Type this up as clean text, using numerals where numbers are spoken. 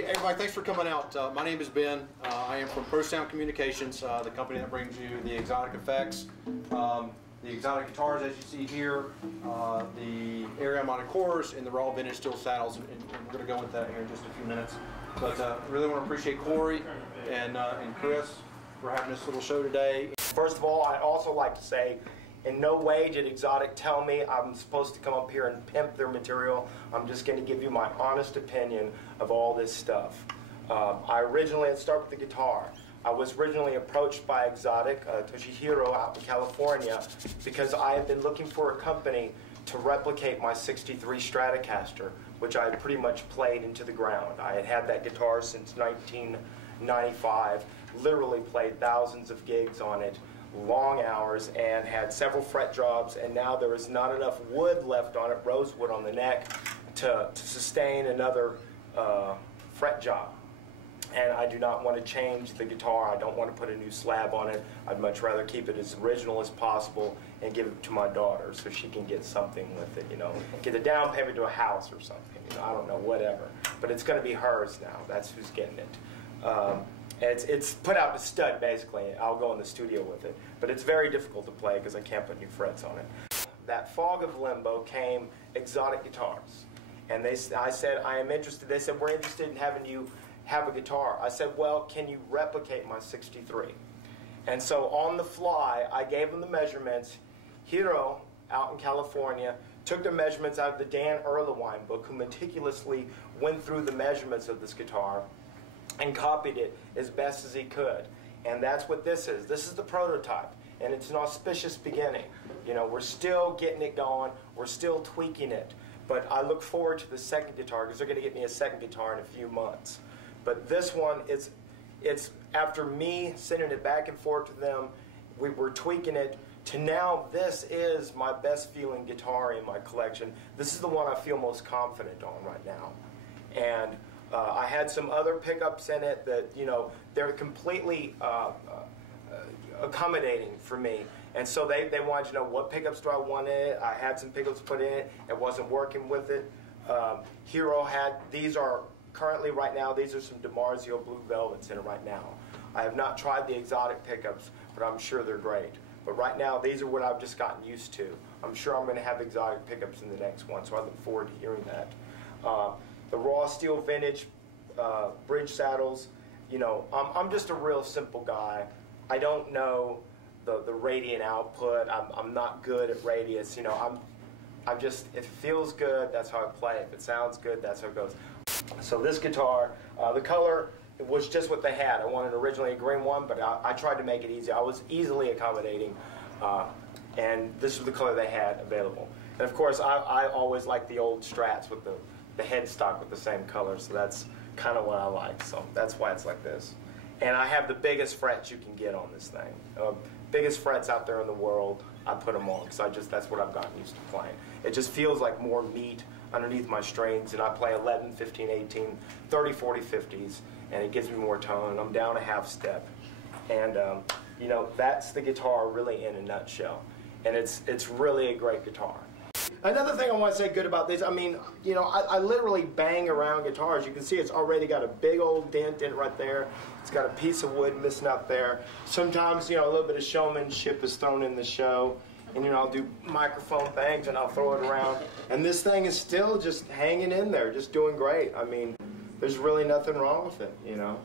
Hey everybody, thanks for coming out. My name is Ben. I am from Pro Sound Communications, the company that brings you the exotic effects, the exotic guitars as you see here, the area cores, and the raw vintage steel saddles. And we're going to go into that here in just a few minutes. But I really want to appreciate Corey and Chris for having this little show today. First of all, I'd also like to say, in no way did Xotic tell me I'm supposed to come up here and pimp their material. I'm just going to give you my honest opinion of all this stuff. Let's start with the guitar. I was originally approached by Xotic, Toshihiro out in California, because I have been looking for a company to replicate my '63 Stratocaster, which I had pretty much played into the ground. I had had that guitar since 1995, literally played thousands of gigs on it, long hours, and had several fret jobs, and now there is not enough wood left on it, rosewood on the neck, to sustain another fret job. And I do not want to change the guitar. I don't want to put a new slab on it. I'd much rather keep it as original as possible and give it to my daughter so she can get something with it, you know. Get a down payment to a house or something, you know, I don't know, whatever. But it's going to be hers now. That's who's getting it. It's put out to stud, basically. I'll go in the studio with it. But it's very difficult to play because I can't put new frets on it. That fog of limbo came Xotic guitars. And I said, I am interested. They said, we're interested in having you have a guitar. I said, well, can you replicate my '63? And so on the fly, I gave them the measurements. Hiro, out in California, took the measurements out of the Dan Erlewine book, who meticulously went through the measurements of this guitar and copied it as best as he could. And that's what this is. This is the prototype, and it's an auspicious beginning. You know, we're still getting it going. We're still tweaking it. But I look forward to the second guitar, because they're going to get me a second guitar in a few months. But this one, it's after me sending it back and forth to them, we were tweaking it, to now this is my best feeling guitar in my collection. This is the one I feel most confident on right now. And I had some other pickups in it that, you know, they're completely accommodating for me. And so they wanted to know what pickups do I want in it. I had some pickups put in it. It wasn't working with it. Hiro had, these are currently right now, these are some DiMarzio Blue Velvets in it right now. I have not tried the Xotic pickups, but I'm sure they're great. But right now, these are what I've just gotten used to. I'm sure I'm going to have Xotic pickups in the next one, so I look forward to hearing that. The raw steel vintage bridge saddles, you know, I'm just a real simple guy. I don't know the radiant output. I'm not good at radius. You know, I'm just, if it feels good, that's how I play. If it sounds good, that's how it goes. So this guitar, the color was just what they had. I wanted originally a green one, but I tried to make it easy. I was easily accommodating, and this was the color they had available. And of course, I always like the old Strats with the headstock with the same color, so that's kind of what I like. So that's why it's like this. And I have the biggest frets you can get on this thing. Biggest frets out there in the world, I put them on, because that's what I've gotten used to playing. It just feels like more meat underneath my strings, and I play 11, 15, 18, 30, 40, 50s, and it gives me more tone. I'm down a half step. And, you know, that's the guitar really in a nutshell. And it's really a great guitar. Another thing I want to say good about this, I mean, you know, I literally bang around guitars. You can see it's already got a big old dent in it right there. It's got a piece of wood missing out there. Sometimes, you know, a little bit of showmanship is thrown in the show. And, you know, I'll do microphone things and I'll throw it around. And this thing is still just hanging in there, just doing great. I mean, there's really nothing wrong with it, you know.